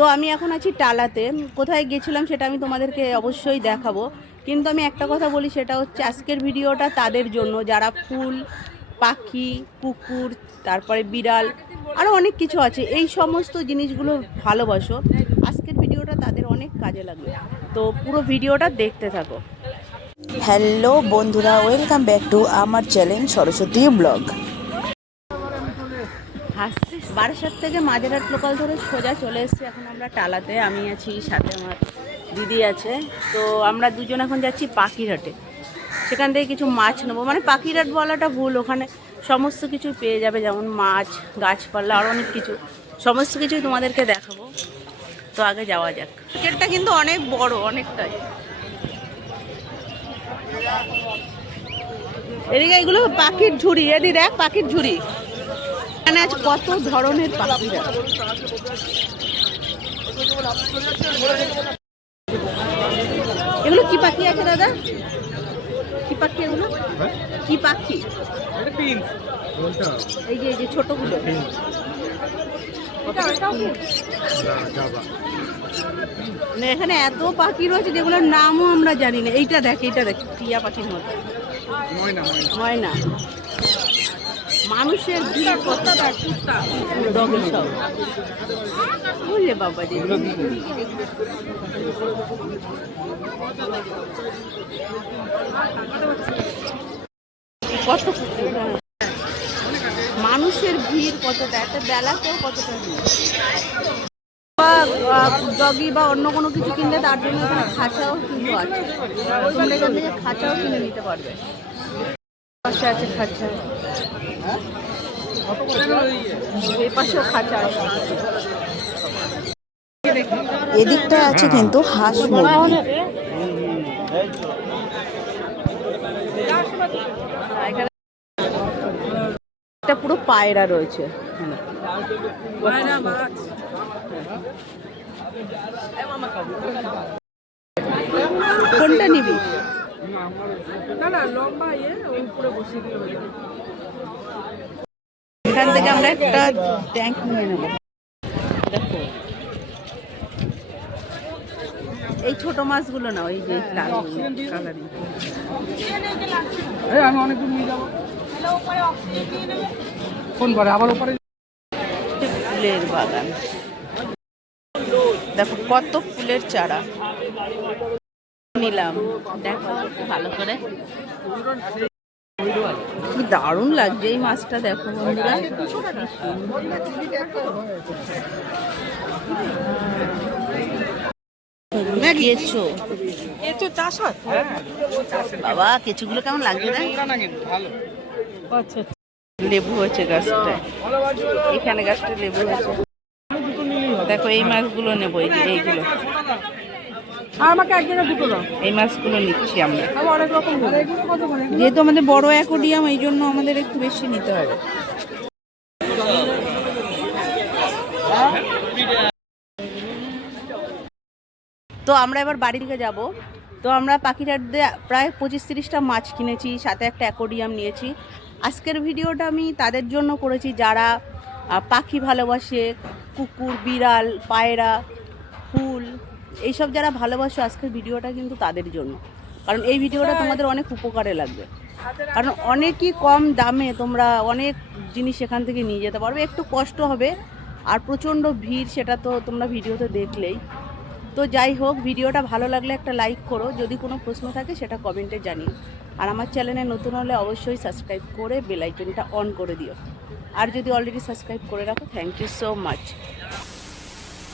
তো আমি এখন আছি টালাতে। কোথায় গেছিলাম সেটা আমি তোমাদেরকে অবশ্যই দেখাবো, কিন্তু আমি একটা কথা বলি, সেটা হচ্ছে আজকের ভিডিওটা তাদের জন্য যারা ফুল, পাখি, কুকুর, তারপরে বিড়াল, আরও অনেক কিছু আছে, এই সমস্ত জিনিসগুলো ভালোবাসো। আজকের ভিডিওটা তাদের অনেক কাজে লাগবে, তো পুরো ভিডিওটা দেখতে থাকো। হ্যালো বন্ধুরা, ওয়েলকাম ব্যাক টু আমার চ্যানেল সরস্বতী ব্লগ। বারাসাত থেকে মাঝেরহাট লোকাল ধরে সোজা চলে এসেছি এখন আমরা টালাতে। আমি আছি, সাথে আমার দিদি আছে। তো আমরা দুজন এখন যাচ্ছি পাখিরহাটে, সেখান থেকে কিছু মাছ নেবো। মানে পাখিরহাট বলাটা ভুল, ওখানে সমস্ত কিছু পেয়ে যাবে, যেমন মাছ, গাছপালা, আর অনেক কিছু, সমস্ত কিছুই তোমাদেরকে দেখাবো। তো আগে যাওয়া যাক। মার্কেটটা কিন্তু অনেক বড়, অনেকটাই। এদিকে এগুলো পাখির ঝুড়ি, এদিকে দেখ পাখির ঝুড়ি, এখানে আছে কত ধরনের পাখিরা। এগুলো কি পাখি আছে দাদা? কি পাখি এগুলো? কি পাখি? এই যে ছোটগুলো। মানে এখানে এত পাখি রয়েছে যেগুলোর নামও আমরা জানি না। এইটা দেখ টিয়া পাখির মতো, ময়না। মানুষের ভিড় কতটা, ডগি সব বুঝলে বাবা যে কত মানুষের ভিড় কতটা, একটা বেলাতেও কতটা ভিড়। ডগি বা অন্য কোনো কিছু কিনলে তার জন্য এখানে খাঁচাও কিন্তু আছে, তোমরা এখান থেকে খাঁচাও কিনে নিতে পারবে। পাশে আছে খাঁচা, এই পাশেও খাঁচা আছে। এদিকটা আছে কিন্তু হাঁস মুরগি। এটা পুরো পায়রা রয়েছে। কোনটা নিবি? এখান থেকে আমরা একটা ট্যাঙ্ক নিয়ে নেব। দেখো এই ছোট মাছগুলো না, ওই যে কালারিং। আমি অনেক দূর নিয়ে যাবো, ফোন করে আবার ওপরে। ফুলের বাগান, দেখো কত ফুলের চারা নিলাম। দেখো ভালো করে, কি দারুণ লাগছে এই মাছটা। দেখো বন্ধুরা, কেঁচো, বাবা কেঁচোগুলো কেমন লাগছে না? লেবু হয়েছে গাছটায়, এখানে গাছটা লেবু হয়েছে। দেখো এই মাছগুলো নেবো, এইগুলো আমাকে এক জায়গায় দুটো দাও। এই মাছগুলো নিচ্ছি আমরা, অনেক রকম যেহেতু আমাদের বড় অ্যাকোয়ারিয়াম, এই জন্য আমাদের একটু বেশি নিতে হবে। তো আমরা এবার বাড়ি দিকে যাব। তো আমরা পাখিরহাট দিয়ে প্রায় 25-30টা মাছ কিনেছি, সাথে একটা অ্যাকোয়ারিয়াম নিয়েছি। আজকের ভিডিওটা আমি তাদের জন্য করেছি যারা পাখি ভালোবাসে, কুকুর, বিড়াল, পায়রা, ফুল, এইসব যারা ভালোবাসো, আজকের ভিডিওটা কিন্তু তাদের জন্য। কারণ এই ভিডিওটা তোমাদের অনেক উপকারে লাগবে, কারণ অনেকই কম দামে তোমরা অনেক জিনিস এখান থেকে নিয়ে যেতে পারবে। একটু কষ্ট হবে আর প্রচণ্ড ভিড়, সেটা তো তোমরা ভিডিওতে দেখলেই। তো যাই হোক, ভিডিওটা ভালো লাগলে একটা লাইক করো, যদি কোনো প্রশ্ন থাকে সেটা কমেন্টে জানিও। আর আমার চ্যানেলে নতুন হলে অবশ্যই সাবস্ক্রাইব করে বেল আইকনটা অন করে দিও। আর যদি অলরেডি সাবস্ক্রাইব করে রাখো, থ্যাংক ইউ সো মাচ।